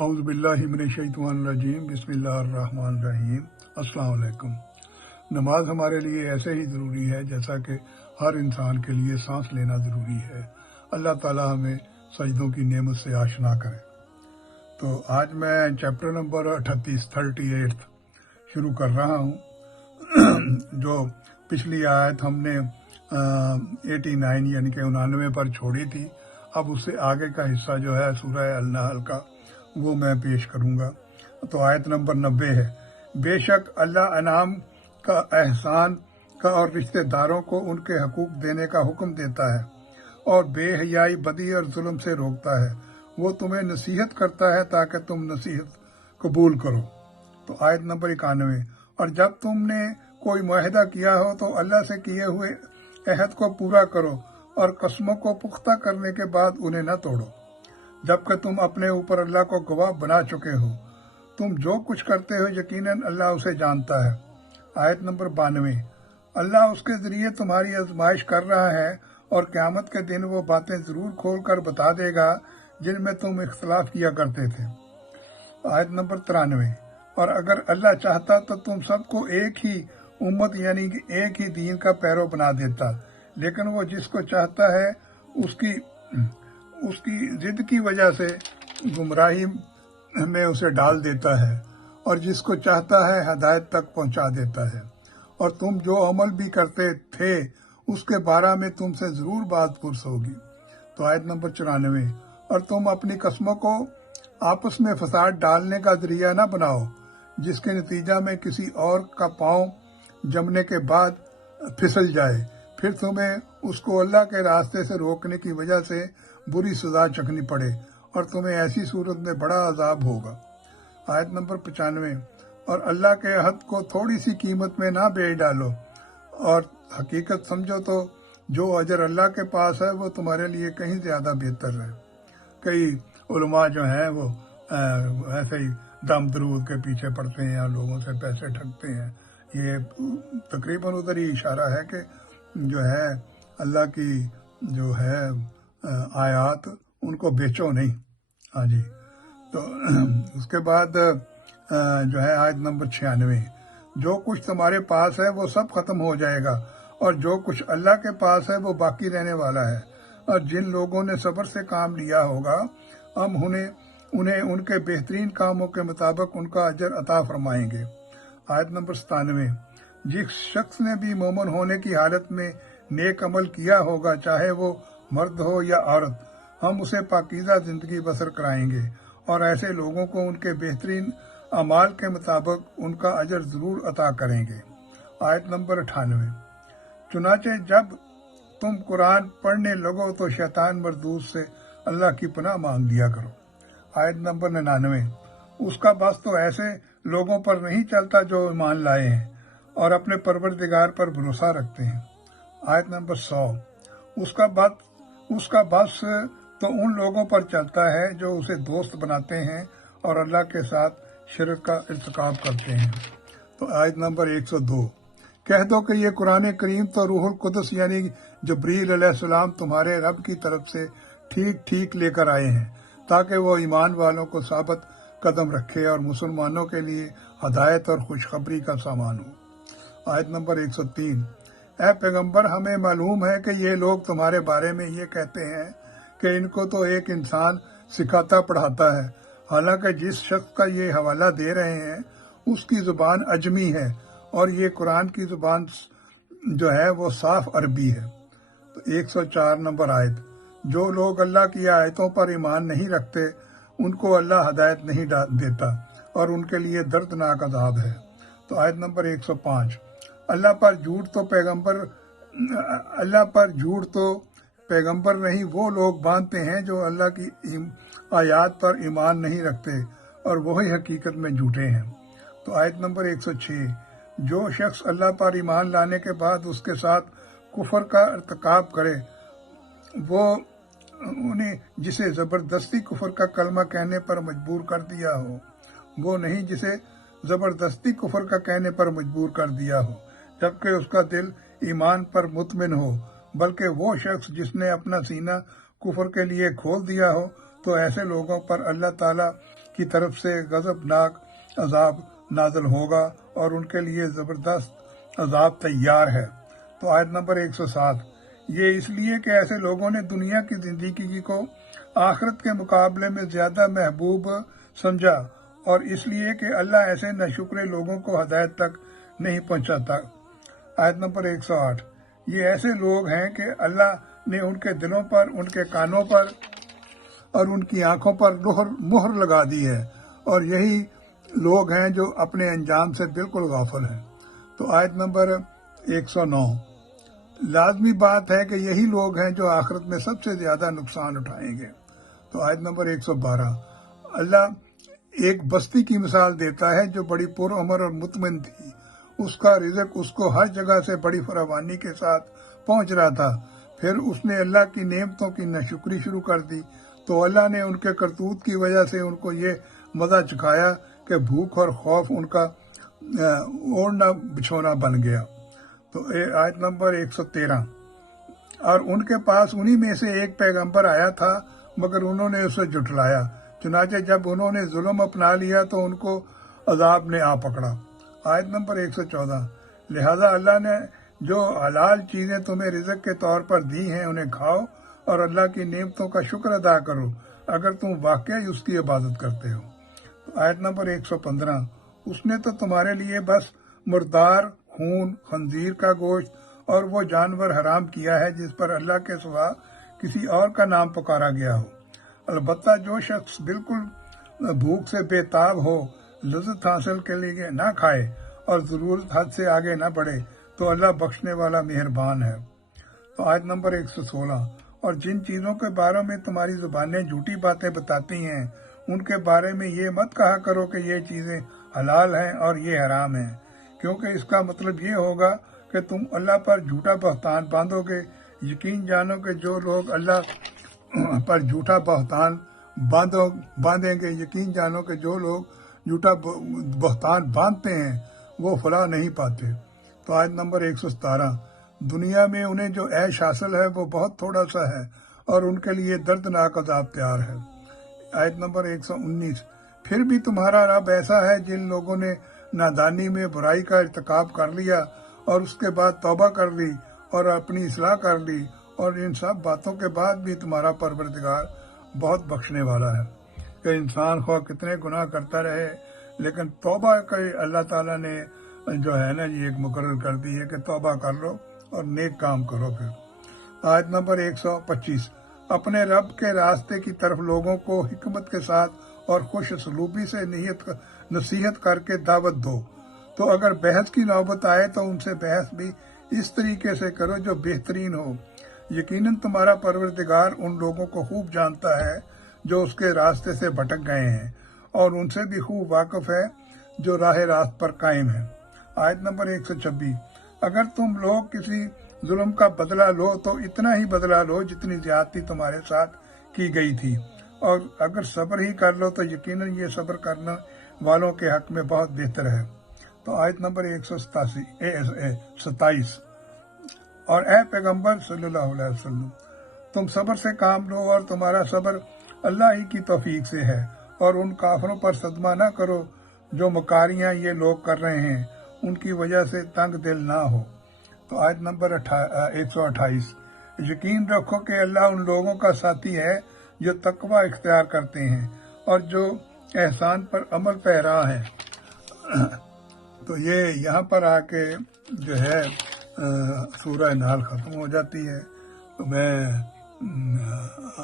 اعوذ باللہ من الشیطان الرجیم بسم اللہ الرحمن الرحیم۔ السلام علیکم۔ نماز ہمارے لیے ایسے ہی ضروری ہے جیسا کہ ہر انسان کے لیے سانس لینا ضروری ہے۔ اللہ تعالی ہمیں سجدوں کی نعمت سے آشنا کرے۔ تو آج میں چیپٹر نمبر 38 شروع کر رہا ہوں۔ جو پچھلی آیت ہم نے 89 یعنی کہ 99 پر چھوڑی تھی، اب اس سے آگے کا حصہ جو ہے سورہ النحل کا وہ میں پیش کروں گا۔ تو آیت نمبر 90 ہے، بے شک اللہ انعام کا، احسان کا اور رشتہ داروں کو ان کے حقوق دینے کا حکم دیتا ہے اور بے حیائی، بدی اور ظلم سے روکتا ہے۔ وہ تمہیں نصیحت کرتا ہے تاکہ تم نصیحت قبول کرو۔ تو آیت نمبر 91، اور جب تم نے کوئی معاہدہ کیا ہو تو اللہ سے کیے ہوئے عہد کو پورا کرو اور قسموں کو پختہ کرنے کے بعد انہیں نہ توڑو، جبکہ تم اپنے اوپر اللہ کو گواہ بنا چکے ہو۔ تم جو کچھ کرتے ہو یقیناً اللہ اسے جانتا ہے۔ آیت نمبر 92، اللہ اس کے ذریعے تمہاری آزمائش کر رہا ہے اور قیامت کے دن وہ باتیں ضرور کھول کر بتا دے گا جن میں تم اختلاف کیا کرتے تھے۔ آیت نمبر 93، اور اگر اللہ چاہتا تو تم سب کو ایک ہی امت یعنی کہ ایک ہی دین کا پیرو بنا دیتا، لیکن وہ جس کو چاہتا ہے اس کی ضد کی وجہ سے گمراہی میں اسے ڈال دیتا ہے، اور جس کو چاہتا ہے ہدایت تک پہنچا دیتا ہے۔ اور تم جو عمل بھی کرتے تھے اس کے بارے میں تم سے ضرور بات پرس ہوگی۔ تو آیت نمبر 94، اور تم اپنی قسموں کو آپس میں فساد ڈالنے کا ذریعہ نہ بناؤ، جس کے نتیجہ میں کسی اور کا پاؤں جمنے کے بعد پھسل جائے، پھر تمہیں اس کو اللہ کے راستے سے روکنے کی وجہ سے بری سزا چکھنی پڑے اور تمہیں ایسی صورت میں بڑا عذاب ہوگا۔ آیت نمبر 95، اور اللہ کے عہد کو تھوڑی سی قیمت میں نہ بیچ ڈالو، اور حقیقت سمجھو تو جو اجر اللہ کے پاس ہے وہ تمہارے لیے کہیں زیادہ بہتر ہے۔ کئی علماء جو ہیں وہ ایسے ہی دم درود کے پیچھے پڑتے ہیں اور لوگوں سے پیسے ٹھگتے ہیں۔ یہ تقریباً ادھر ہی اشارہ ہے کہ جو ہے اللہ کی جو ہے آیات ان کو بیچو نہیں۔ ہاں جی۔ تو اس کے بعد جو ہے آیت نمبر 96، جو کچھ تمہارے پاس ہے وہ سب ختم ہو جائے گا اور جو کچھ اللہ کے پاس ہے وہ باقی رہنے والا ہے، اور جن لوگوں نے صبر سے کام لیا ہوگا ہم انہیں ان کے بہترین کاموں کے مطابق ان کا اجر عطا فرمائیں گے۔ آیت نمبر 97، جس شخص نے بھی مومن ہونے کی حالت میں نیک عمل کیا ہوگا، چاہے وہ مرد ہو یا عورت، ہم اسے پاکیزہ زندگی بسر کرائیں گے اور ایسے لوگوں کو ان کے بہترین اعمال کے مطابق ان کا اجر ضرور عطا کریں گے۔ آیت نمبر 98، چنانچہ جب تم قرآن پڑھنے لگو تو شیطان مردود سے اللہ کی پناہ مانگ لیا کرو۔ آیت نمبر 99، اس کا بس تو ایسے لوگوں پر نہیں چلتا جو ایمان لائے ہیں اور اپنے پروردگار پر بھروسہ رکھتے ہیں۔ آیت نمبر 100، اس کا بس تو ان لوگوں پر چلتا ہے جو اسے دوست بناتے ہیں اور اللہ کے ساتھ شرک کا ارتکاب کرتے ہیں۔ تو آیت نمبر 102، کہہ دو کہ یہ قرآن کریم تو روح القدس یعنی جبریل علیہ السلام تمہارے رب کی طرف سے ٹھیک لے کر آئے ہیں، تاکہ وہ ایمان والوں کو ثابت قدم رکھے اور مسلمانوں کے لیے ہدایت اور خوشخبری کا سامان ہو۔ آیت نمبر 103، اے پیغمبر ہمیں معلوم ہے کہ یہ لوگ تمہارے بارے میں یہ کہتے ہیں کہ ان کو تو ایک انسان سکھاتا پڑھاتا ہے، حالانکہ جس شخص کا یہ حوالہ دے رہے ہیں اس کی زبان عجمی ہے اور یہ قرآن کی زبان جو ہے وہ صاف عربی ہے۔ تو 104 نمبر آیت، جو لوگ اللہ کی آیتوں پر ایمان نہیں رکھتے ان کو اللہ ہدایت نہیں دیتا اور ان کے لیے دردناک عذاب ہے۔ تو آیت نمبر 105، اللہ پر جھوٹ تو پیغمبر نہیں وہ لوگ باندھتے ہیں جو اللہ کی آیات پر ایمان نہیں رکھتے اور وہی حقیقت میں جھوٹے ہیں۔ تو آیت نمبر 106، جو شخص اللہ پر ایمان لانے کے بعد اس کے ساتھ کفر کا ارتکاب کرے، وہ انہیں جسے زبردستی کفر کا کلمہ کہنے پر مجبور کر دیا ہو، وہ نہیں جسے زبردستی کفر کا کہنے پر مجبور کر دیا ہو جبکہ اس کا دل ایمان پر مطمئن ہو، بلکہ وہ شخص جس نے اپنا سینہ کفر کے لیے کھول دیا ہو، تو ایسے لوگوں پر اللہ تعالیٰ کی طرف سے غضبناک عذاب نازل ہوگا اور ان کے لیے زبردست عذاب تیار ہے۔ تو آیت نمبر 107، یہ اس لیے کہ ایسے لوگوں نے دنیا کی زندگی کو آخرت کے مقابلے میں زیادہ محبوب سمجھا، اور اس لیے کہ اللہ ایسے ناشکرے لوگوں کو ہدایت تک نہیں پہنچاتا۔ آیت نمبر 108، یہ ایسے لوگ ہیں کہ اللہ نے ان کے دلوں پر، ان کے کانوں پر اور ان کی آنکھوں پر مہر لگا دی ہے، اور یہی لوگ ہیں جو اپنے انجام سے بالکل غافل ہیں۔ تو آیت نمبر 109، لازمی بات ہے کہ یہی لوگ ہیں جو آخرت میں سب سے زیادہ نقصان اٹھائیں گے۔ تو آیت نمبر 112، اللہ ایک بستی کی مثال دیتا ہے جو بڑی پرعمر اور مطمئن تھی، اس کا رزق اس کو ہر جگہ سے بڑی فراوانی کے ساتھ پہنچ رہا تھا، پھر اس نے اللہ کی نعمتوں کی ناشکری شروع کر دی، تو اللہ نے ان کے کرتوت کی وجہ سے ان کو یہ مزہ چکھایا کہ بھوک اور خوف ان کا اوڑھنا بچھونا بن گیا۔ تو آیت نمبر 113، اور ان کے پاس انہی میں سے ایک پیغمبر آیا تھا مگر انہوں نے اسے جھٹلایا، چنانچہ جب انہوں نے ظلم اپنا لیا تو ان کو عذاب نے آ پکڑا۔ آیت نمبر 114، لہذا اللہ نے جو حلال چیزیں تمہیں رزق کے طور پر دی ہیں انہیں کھاؤ اور اللہ کی نعمتوں کا شکر ادا کرو اگر تم واقعی اس کی عبادت کرتے ہو۔ آیت نمبر 115، اس نے تو تمہارے لیے بس مردار خون، خنزیر کا گوشت اور وہ جانور حرام کیا ہے جس پر اللہ کے سوا کسی اور کا نام پکارا گیا ہو۔ البتہ جو شخص بالکل بھوک سے بے تاب ہو، لذت حاصل کے لیے نہ کھائے اور ضرورت حد سے آگے نہ بڑھے تو اللہ بخشنے والا مہربان ہے۔ تو آیت نمبر 116، اور جن چیزوں کے بارے میں تمہاری زبانیں جھوٹی باتیں بتاتی ہیں ان کے بارے میں یہ مت کہا کرو کہ یہ چیزیں حلال ہیں اور یہ حرام ہیں، کیونکہ اس کا مطلب یہ ہوگا کہ تم اللہ پر جھوٹا بہتان باندھو گے۔ یقین جانو کہ جو لوگ اللہ پر جھوٹا بہتان باندھیں گے، یقین جانو کہ جو لوگ جھوٹا بہتان باندھتے ہیں وہ فلاح نہیں پاتے۔ تو آیت نمبر 117، دنیا میں انہیں جو عیش حاصل ہے وہ بہت تھوڑا سا ہے اور ان کے لیے دردناک عذاب تیار ہے۔ آیت نمبر 119، پھر بھی تمہارا رب ایسا ہے جن لوگوں نے نادانی میں برائی کا ارتکاب کر لیا اور اس کے بعد توبہ کر لی اور اپنی اصلاح کر لی، اور ان سب باتوں کے بعد بھی تمہارا پروردگار بہت بخشنے والا ہے۔ کہ انسان خواہ کتنے گناہ کرتا رہے لیکن توبہ کا اللہ تعالیٰ نے جو ہے نا یہ ایک مقرر کر دی ہے کہ توبہ کر لو اور نیک کام کرو۔ پھر آیت نمبر 125، اپنے رب کے راستے کی طرف لوگوں کو حکمت کے ساتھ اور خوش اسلوبی سے نصیحت کر کے دعوت دو، تو اگر بحث کی نوبت آئے تو ان سے بحث بھی اس طریقے سے کرو جو بہترین ہو۔ یقیناً تمہارا پروردگار ان لوگوں کو خوب جانتا ہے جو اس کے راستے سے بھٹک گئے ہیں، اور ان سے بھی خوب واقف ہے جو راہ راست پر قائم ہیں۔ آیت نمبر 126، اگر تم لوگ کسی ظلم کا بدلہ لو تو اتنا ہی بدلہ لو جتنی زیادتی تمہارے ساتھ کی گئی تھی، اور اگر صبر ہی کر لو تو یقیناً یہ صبر کرنے والوں کے حق میں بہت بہتر ہے۔ تو آیت نمبر 127، اور اے پیغمبر صلی اللہ علیہ وسلم، تم صبر سے کام لو اور تمہارا صبر اللہ ہی کی توفیق سے ہے، اور ان کافروں پر صدمہ نہ کرو جو مکاریاں یہ لوگ کر رہے ہیں، ان کی وجہ سے تنگ دل نہ ہو۔ تو آیت نمبر 128، یقین رکھو کہ اللہ ان لوگوں کا ساتھی ہے جو تقوی اختیار کرتے ہیں اور جو احسان پر عمل پیرا ہیں۔ تو یہ یہاں پر آ کے جو ہے سورہ نحل ختم ہو جاتی ہے۔ تو میں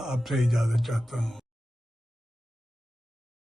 آپ سے اجازت چاہتا ہوں۔